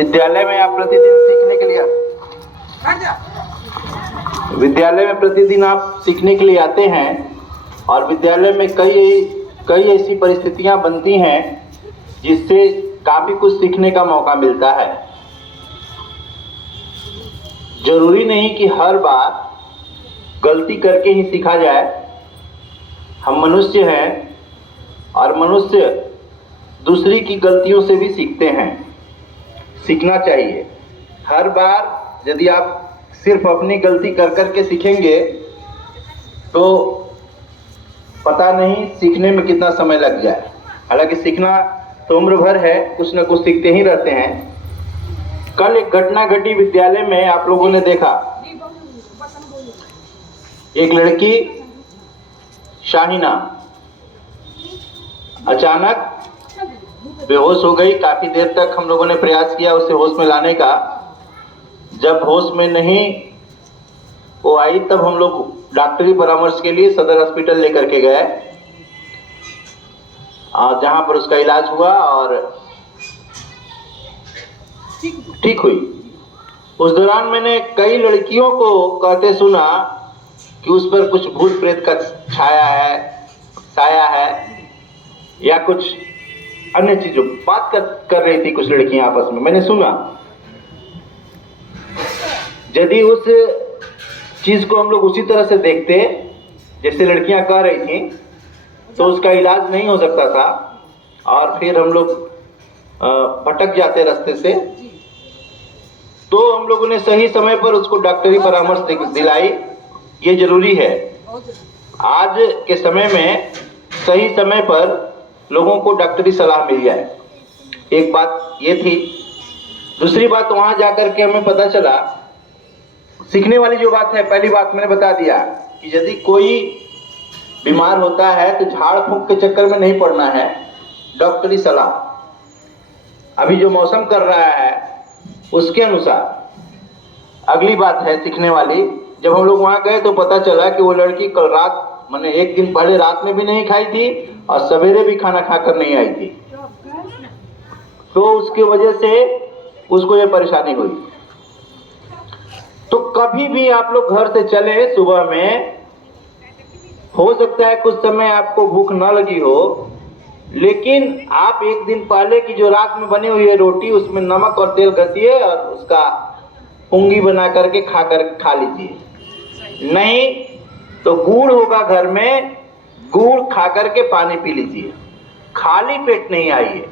विद्यालय में आप प्रतिदिन सीखने के लिए आप सीखने के लिए आते हैं और विद्यालय में कई ऐसी परिस्थितियां बनती हैं जिससे काफी कुछ सीखने का मौका मिलता है। जरूरी नहीं कि हर बार गलती करके ही सीखा जाए। हम मनुष्य हैं और मनुष्य दूसरी की गलतियों से भी सीखते हैं। सीखना चाहिए। हर बार यदि आप सिर्फ अपनी गलती कर करके सीखेंगे तो पता नहीं सीखने में कितना समय लग जाए। हालांकि सीखना तो उम्र भर है, कुछ न कुछ सीखते ही रहते हैं। कल एक घटना घटी विद्यालय में, आप लोगों ने देखा। एक लड़की शाहिना अचानक बेहोश हो गई। काफी देर तक हम लोगों ने प्रयास किया उसे होश में लाने का। जब होश में नहीं वो आई तब हम लोग डॉक्टरी परामर्श के लिए सदर हॉस्पिटल लेकर के गए, जहां पर उसका इलाज हुआ और ठीक हुई। उस दौरान मैंने कई लड़कियों को कहते सुना कि उस पर कुछ भूत प्रेत का साया है या कुछ अन्य चीजों बात कर रही थी कुछ लड़कियां आपस में, मैंने सुना। यदि उस चीज को हम लोग उसी तरह से देखते जैसे लड़कियां कह रही थी तो उसका इलाज नहीं हो सकता था और फिर हम लोग भटक जाते रास्ते से। तो हम लोगों ने सही समय पर उसको डॉक्टरी परामर्श दिलाई। ये जरूरी है। आज के समय में सही समय पर लोगों को डॉक्टरी सलाह मिल जाए। एक बात ये थी। दूसरी बात, वहां जाकर के हमें पता चला, सीखने वाली जो बात है, पहली बात मैंने बता दिया कि यदि कोई बीमार होता है तो झाड़ फूंक के चक्कर में नहीं पड़ना है, डॉक्टरी सलाह। अभी जो मौसम कर रहा है उसके अनुसार। अगली बात है सीखने वाली, जब हम लोग वहां गए तो पता चला कि वो लड़की कल रात, मैंने एक दिन पहले रात में भी नहीं खाई थी और सवेरे भी खाना खाकर नहीं आई थी। तो उसकी वजह से उसको ये परेशानी हुई। तो कभी भी आप लोग घर से चले सुबह में, हो सकता है कुछ समय आपको भूख न लगी हो, लेकिन आप एक दिन पहले की जो रात में बनी हुई है रोटी, उसमें नमक और तेल घसिए और उसका पुंगी बना करके खा लीजिए। नहीं तो गुड़ होगा घर में, गुड़ खा करके पानी पी लीजिए। खाली पेट नहीं आइए।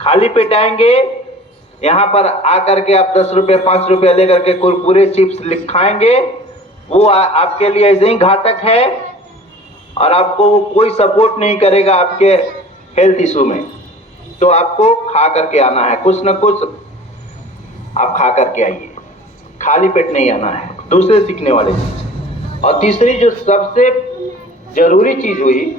खाली पेट आएंगे यहाँ पर आकर के आप 10 रुपये 5 रुपये लेकर के कुरकुरे चिप्स खाएंगे, वो आपके लिए ऐसे ही घातक है और आपको वो कोई सपोर्ट नहीं करेगा आपके हेल्थ इशू में। तो आपको खा करके आना है, कुछ न कुछ आप खा करके आइए। खाली पेट नहीं आना है। दूसरे सीखने वाले चीज। और तीसरी जो सबसे जरूरी चीज हुई,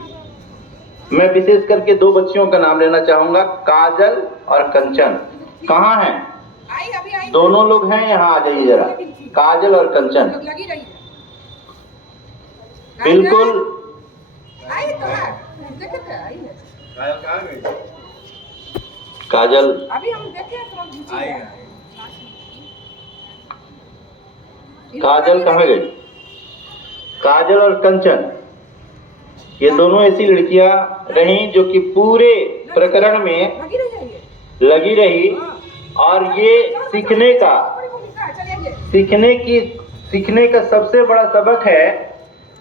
मैं विशेष करके 2 बच्चियों का नाम लेना चाहूंगा, काजल और कंचन। कहाँ हैं? दोनों लोग हैं, यहाँ आ जाइए जरा। काजल और कंचन बिल्कुल काजल अभी हम देखे काजल कहाँ गई? काजल और कंचन ये दोनों ऐसी लड़कियां रहीं जो कि पूरे प्रकरण में लगी रही और ये सीखने का सबसे बड़ा सबक है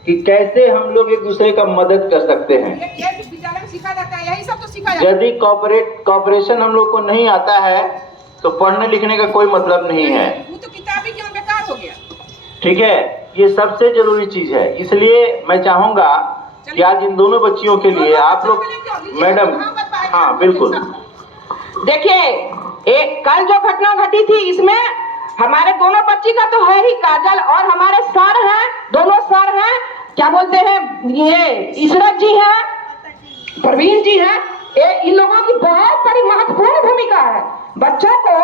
कि कैसे हम लोग एक दूसरे का मदद कर सकते हैं। विद्यालय में सीखा जाता है, यही सब तो सीखा जाता है। यदि कॉपरेशन हम लोग को नहीं आता है तो पढ़ने लिखने का कोई मतलब नहीं है। वो तो किताब ही क्यों बेकार हो गया। ठीक है, ये सबसे जरूरी चीज है। इसलिए मैं चाहूंगा कि आज इन दोनों बच्चियों के लिए आप लोग, मैडम, हाँ बिल्कुल। देखिए, एक कल जो घटना घटी थी इसमें हमारे दोनों बच्ची का तो है ही, काजल और हमारे सर हैं, दोनों सर हैं, क्या बोलते हैं, ये इशरत जी हैं, प्रवीण जी हैं। इन लोगों की बहुत बड़ी महत्वपूर्ण भूमिका है बच्चों को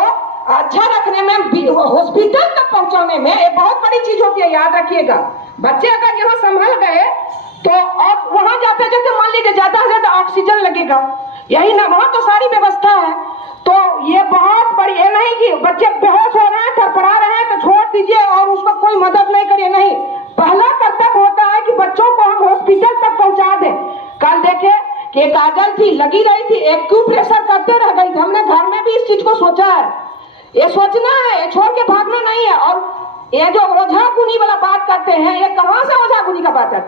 अच्छा रखने में, हॉस्पिटल तक पहुंचाने में। ये बहुत बड़ी चीज होती है, याद रखिएगा। बच्चे अगर यहाँ संभल गए तो और वहां जाते जाते मान लीजिए ज्यादा से ज्यादा ऑक्सीजन लगेगा यही ना, वहाँ तो सारी व्यवस्था है। तो ये बहुत बड़ी, ये नहीं कि बच्चे बेहोश हो रहे हैं, थरपड़ा रहे हैं तो छोड़ दीजिए और उसको कोई मदद नहीं करिए, नहीं। पहला कर्तव्य होता है कि बच्चों को हम हॉस्पिटल तक पहुंचा दें। कल देखे कि एक काजल थी, लगी रही थी, एक्यूप्रेशर करते रह गई थी। हमने घर में भी इस चीज को सोचा है, ये सोचना है, ये छोड़ के भागना नहीं है। और ये जो ओझा गुनी वाला बात करते हैं, ये कहाँ से ओझा गुनी का बात है?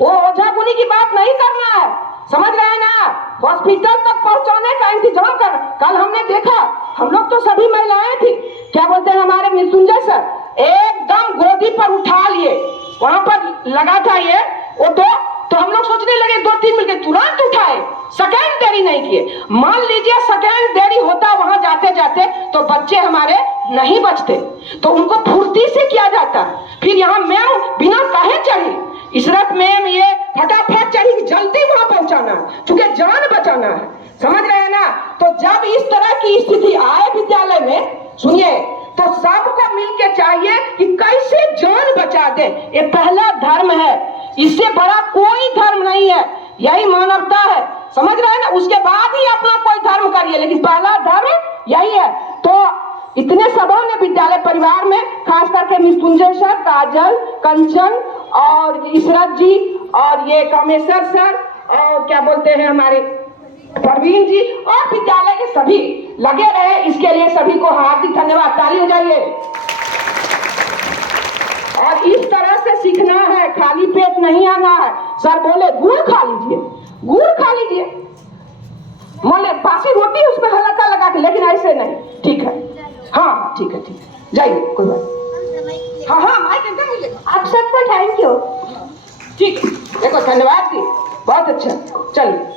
वो ओझा गुनी की बात नहीं करना है, समझ रहे हैं ना? हॉस्पिटल तक पहुंचाने का इंतजाम कर। कल हमने देखा, हम लोग तो सभी महिलाएं थी, क्या बोलते हैं हमारे मृत्युंजय सर, एकदम गोदी पर उठा लिए, वहां पर लगा था ये ऑटो, तो हम लोग सोचने लगे 2-3 मिनट तुरंत उठाए, सेकंड देरी नहीं किए। मान लीजिए सेकंड देरी होता वहां जाते जाते तो बच्चे हमारे नहीं बचते, तो उनको फुर्ती से किया जाता। फिर यहाँ मैम बिना कहे चढ़ी, इशरत मैम ये फटाफट चढ़ी, जल्दी वहां पहुंचाना है, चूंकि जान बचाना है, समझ रहे हैं ना? तो जब इस तरह की स्थिति आए विद्यालय में, सुनिए, तो सबको मिलके चाहिए कि कैसे जान बचा दे। ये पहला धर्म है, इससे बड़ा कोई धर्म नहीं है, यही मानवता है, समझ रहे हैं ना? उसके बाद ही अपना कोई धर्म करिए, लेकिन पहला धर्म यही है। तो इतने सबों ने विद्यालय परिवार में, खास करके मृत्युंजय सर, काजल, कंचन और इशरत जी और ये कामेश्वर सर और क्या बोलते हैं हमारे परवीन जी और विद्यालय के सभी लगे रहे, इसके लिए सभी को हार्दिक धन्यवाद। ताली हो जाइए। और इस तरह से सीखना है, खाली पेट नहीं आना है। सर बोले गुड़ खा लीजिए, गुड़ खा लीजिए, बोले बासी रोटी उसमें हल्का लगा के, लेकिन ऐसे नहीं, ठीक है, हाँ ठीक है, ठीक है, जाइए, कोई बात। हाँ हाँ, माइक एकदम मिलेगा। आप सबको थैंक यू। ठीक, देखो धन्यवाद जी, बहुत अच्छा, चलिए।